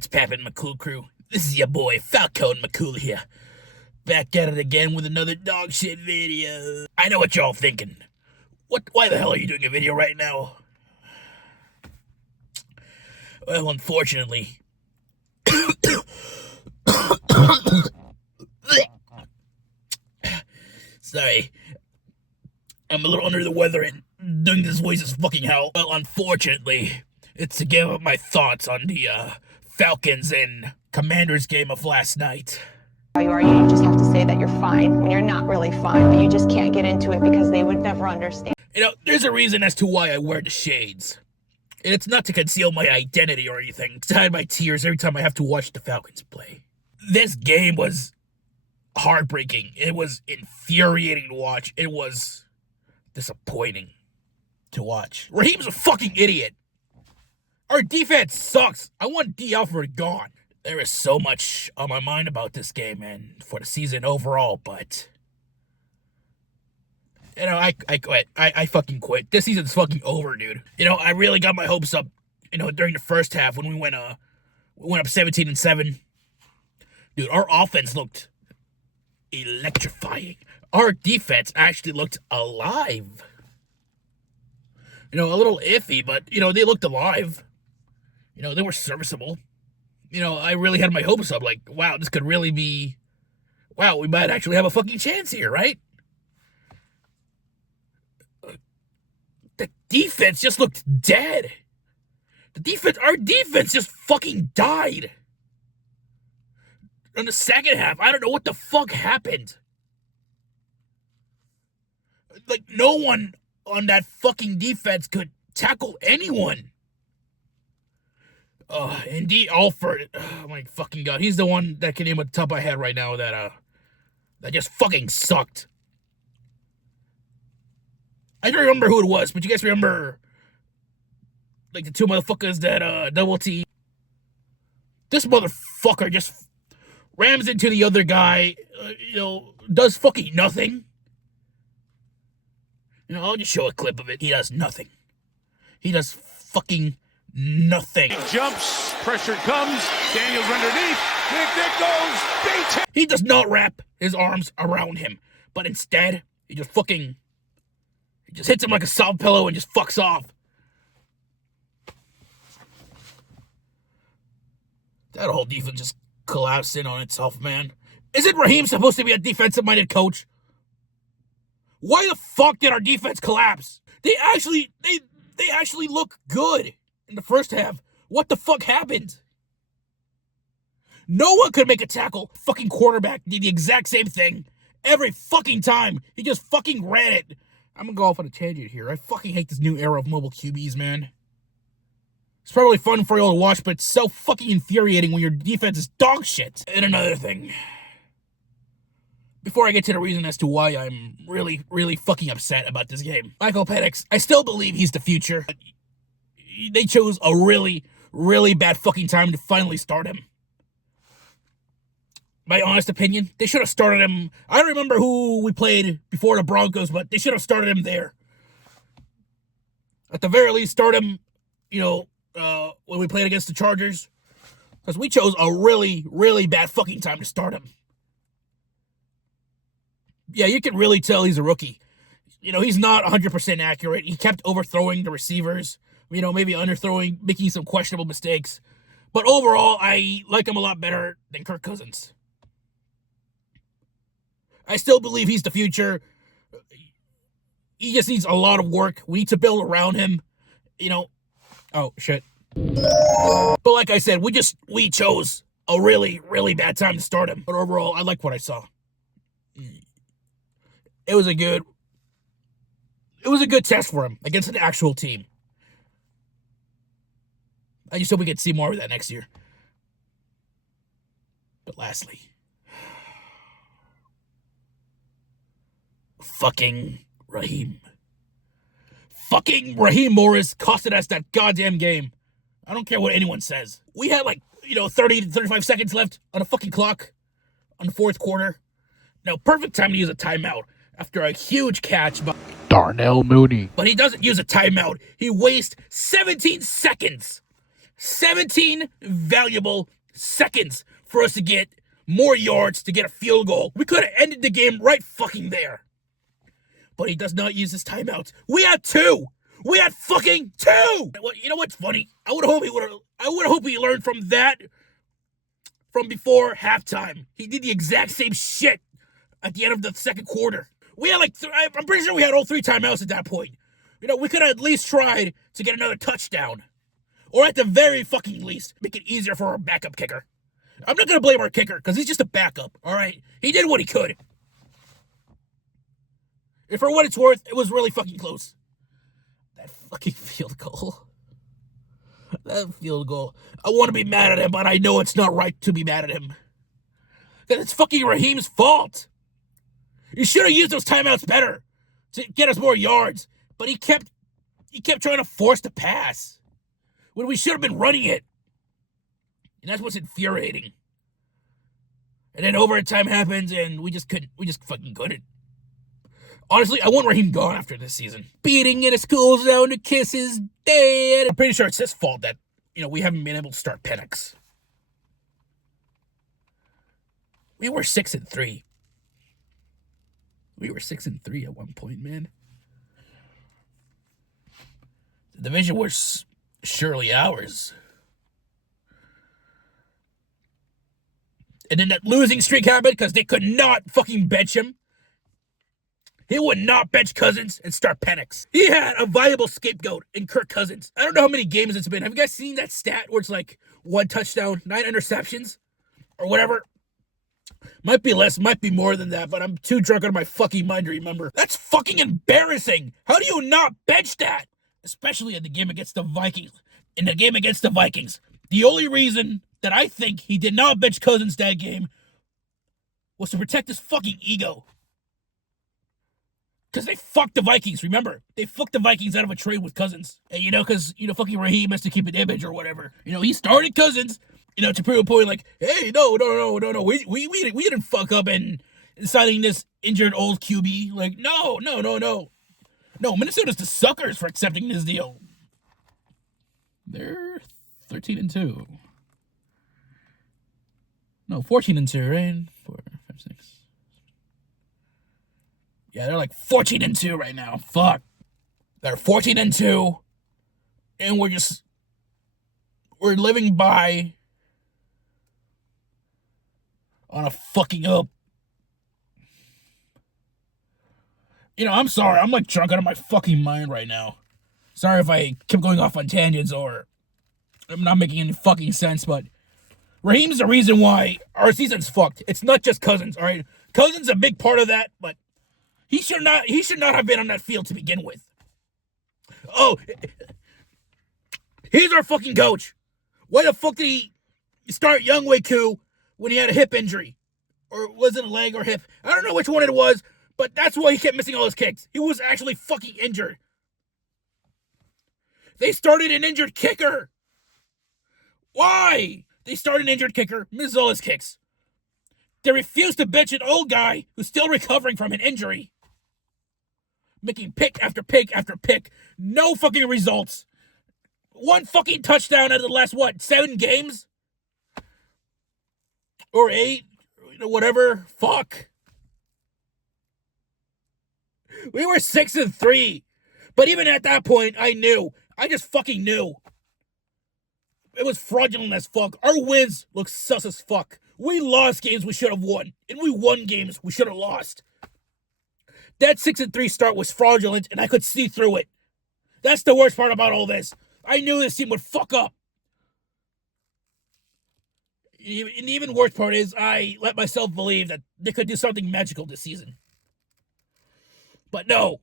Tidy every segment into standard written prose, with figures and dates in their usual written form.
What's poppin', McCool crew? This is your boy, Falcon McCool here. Back at it again with another dog shit video. I know what y'all thinking. Why the hell are you doing a video right now? Well, unfortunately... Sorry. I'm a little under the weather and doing this voice is fucking hell. Well, unfortunately, it's to give up my thoughts on the, Falcons and Commanders game of last night. You just have to say that you're fine when you're not really fine, but you just can't get into it because they would never understand. You know, there's a reason as to why I wear the shades. And it's not to conceal my identity or anything, to hide my tears every time I have to watch the Falcons play. This game was heartbreaking. It was infuriating to watch. It was disappointing to watch. Raheem's a fucking idiot. Our defense sucks. I want D. Alford gone. There is so much on my mind about this game and for the season overall, but... You know, I quit. I fucking quit. This season's fucking over, dude. You know, I really got my hopes up, you know, during the first half when we went up 17-7. Dude, our offense looked electrifying. Our defense actually looked alive. You know, a little iffy, but, you know, they looked alive. You know, they were serviceable. You know, I really had my hopes up, like, wow, this could really be... Wow, we might actually have a fucking chance here, right? The defense just looked dead. Our defense just fucking died. In the second half, I don't know what the fuck happened. Like, no one on that fucking defense could tackle anyone. And D. Alford, oh my fucking god, he's the one that can name at the top of my head right now that just fucking sucked. I don't remember who it was, but you guys remember, like, the two motherfuckers that, double T. This motherfucker just rams into the other guy, you know, does fucking nothing. You know, I'll just show a clip of it. He does nothing. He does fucking nothing. He jumps, pressure comes, Daniels underneath, Nick goes, beats him. He does not wrap his arms around him, but instead, he just hits him like a soft pillow and just fucks off. That whole defense just collapsed in on itself, man. Isn't Raheem supposed to be a defensive-minded coach? Why the fuck did our defense collapse? They actually look good in the first half. What the fuck happened? No one could make a tackle. Fucking quarterback did the exact same thing every fucking time. He just fucking ran it. I'm gonna go off on a tangent here. I fucking hate this new era of mobile QBs, man. It's probably fun for you all to watch, but it's so fucking infuriating when your defense is dog shit. And another thing. Before I get to the reason as to why I'm really, really fucking upset about this game. Michael Penix, I still believe he's the future. They chose a really, really bad fucking time to finally start him. My honest opinion, they should have started him. I don't remember who we played before the Broncos, but they should have started him there. At the very least, start him, you know, when we played against the Chargers. Because we chose a really, really bad fucking time to start him. Yeah, you can really tell he's a rookie. You know, he's not 100% accurate. He kept overthrowing the receivers. You know, maybe underthrowing, making some questionable mistakes. But overall, I like him a lot better than Kirk Cousins. I still believe he's the future. He just needs a lot of work. We need to build around him. You know, oh, shit. But like I said, we chose a really, really bad time to start him. But overall, I like what I saw. It was a good test for him against an actual team. I just hope we get to see more of that next year. But lastly, fucking Raheem. Fucking Raheem Morris costed us that goddamn game. I don't care what anyone says. We had 30 to 35 seconds left on the fucking clock on the fourth quarter. Now, perfect time to use a timeout after a huge catch by Darnell Mooney. But he doesn't use a timeout. He wastes 17 seconds. 17 valuable seconds for us to get more yards to get a field goal. We could have ended the game right fucking there. But he does not use his timeouts. We had 2. We had fucking 2. You know what's funny? I would hope he learned from that from before halftime. He did the exact same shit at the end of the second quarter. We had I'm pretty sure we had all 3 timeouts at that point. We could have at least tried to get another touchdown. Or at the very fucking least, make it easier for our backup kicker. I'm not going to blame our kicker, because he's just a backup, all right? He did what he could. And for what it's worth, it was really fucking close. That fucking field goal. That field goal. I want to be mad at him, but I know it's not right to be mad at him. Because it's fucking Raheem's fault. You should have used those timeouts better to get us more yards. But he kept trying to force the pass when we should have been running it. And that's what's infuriating. And then overtime happens, and we just fucking couldn't. Honestly, I want Raheem gone after this season. Beating in a school zone to kiss his dad. I'm pretty sure it's his fault that, we haven't been able to start Penix. We were 6-3. We were 6-3 at one point, man. The division was surely ours. And then that losing streak happened because they could not fucking bench him. He would not bench Cousins and start Penix. He had a viable scapegoat in Kirk Cousins. I don't know how many games it's been. Have you guys seen that stat where it's like 1 touchdown, 9 interceptions? Or whatever? Might be less, might be more than that, but I'm too drunk out of my fucking mind to remember. That's fucking embarrassing. How do you not bench that? Especially in the game against the Vikings. The only reason that I think he did not bench Cousins that game was to protect his fucking ego. Because they fucked the Vikings, remember? They fucked the Vikings out of a trade with Cousins. And, because, fucking Raheem has to keep an image or whatever. He started Cousins, to prove a point like, hey, no. We didn't fuck up in signing this injured old QB. Like, no. No, Minnesota's the suckers for accepting this deal. They're 13-2. No, 14-2, right? 4, 5, 6. Yeah, they're like 14-2 right now. Fuck. They're 14-2. And we're living by on a fucking up. I'm sorry. I'm drunk out of my fucking mind right now. Sorry if I keep going off on tangents or I'm not making any fucking sense, but Raheem's the reason why our season's fucked. It's not just Cousins, all right? Cousins a big part of that, but he should not have been on that field to begin with. Oh, he's our fucking coach. Why the fuck did he start Younghoe Koo when he had a hip injury? Or was it a leg or hip? I don't know which one it was, but that's why he kept missing all his kicks. He was actually fucking injured. They started an injured kicker. Why? They started an injured kicker, misses all his kicks. They refused to bench an old guy who's still recovering from an injury. Making pick after pick after pick. No fucking results. 1 fucking touchdown out of the last, 7 games? Or 8? Whatever. Fuck. We were 6-3. But even at that point, I knew. I just fucking knew. It was fraudulent as fuck. Our wins look sus as fuck. We lost games we should have won. And we won games we should have lost. That 6-3 start was fraudulent, and I could see through it. That's the worst part about all this. I knew this team would fuck up. And the even worse part is I let myself believe that they could do something magical this season. But no.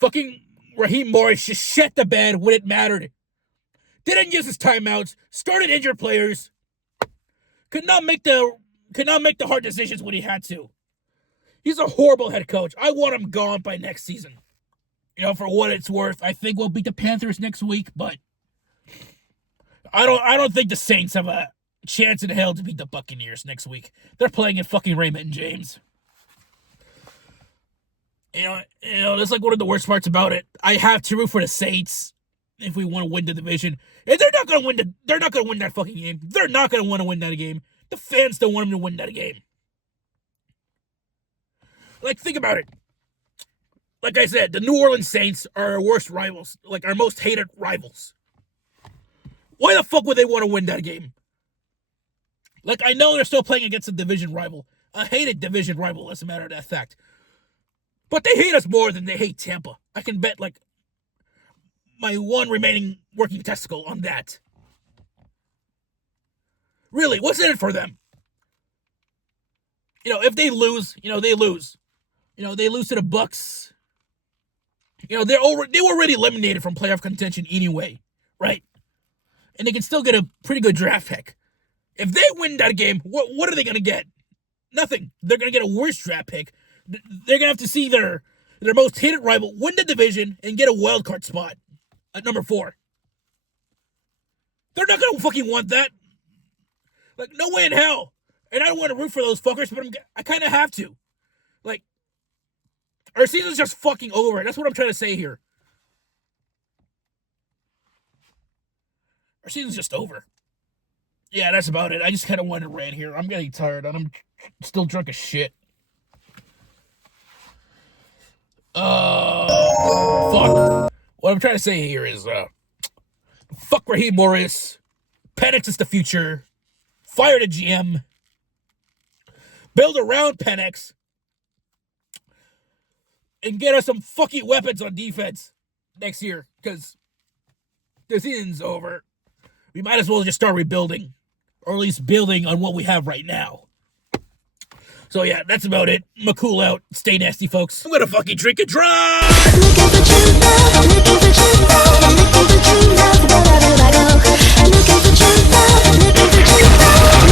Fucking Raheem Morris just shit the bed when it mattered. Didn't use his timeouts. Started injured players. Could not make the hard decisions when he had to. He's a horrible head coach. I want him gone by next season. For what it's worth, I think we'll beat the Panthers next week, but I don't think the Saints have a chance in hell to beat the Buccaneers next week. They're playing in fucking Raymond James. That's like one of the worst parts about it. I have to root for the Saints. if we want to win the division. And they're not gonna win they're not gonna win that fucking game. They're not gonna want to win that game. The fans don't want them to win that game. Like, think about it. Like I said, the New Orleans Saints are our worst rivals, like our most hated rivals. Why the fuck would they want to win that game? Like, I know they're still playing against a division rival, a hated division rival, as a matter of that fact. But they hate us more than they hate Tampa. I can bet, like, my one remaining working testicle on that. Really, what's in it for them? You know, if they lose, they lose. They lose to the Bucks. They were already eliminated from playoff contention anyway, right? And they can still get a pretty good draft pick. If they win that game, what are they going to get? Nothing. They're going to get a worse draft pick. They're going to have to see their most hated rival win the division and get a wild card spot at number 4. They're not going to fucking want that. Like, no way in hell. And I don't want to root for those fuckers, but I kind of have to. Like, our season's just fucking over. That's what I'm trying to say here. Our season's just over. Yeah, that's about it. I just kind of wanted to rant here. I'm getting tired, and I'm still drunk as shit. Fuck. What I'm trying to say here is, fuck Raheem Morris. Penix is the future. Fire the GM. Build around Penix. And get us some fucking weapons on defense next year, because the season's over. We might as well just start rebuilding, or at least building on what we have right now. So yeah, that's about it. I'm cool out. Stay nasty, folks. I'm gonna fucking drink and drive! Looking for true love, looking for true love, looking for true love, wherever I go. Looking for true love, looking for true love.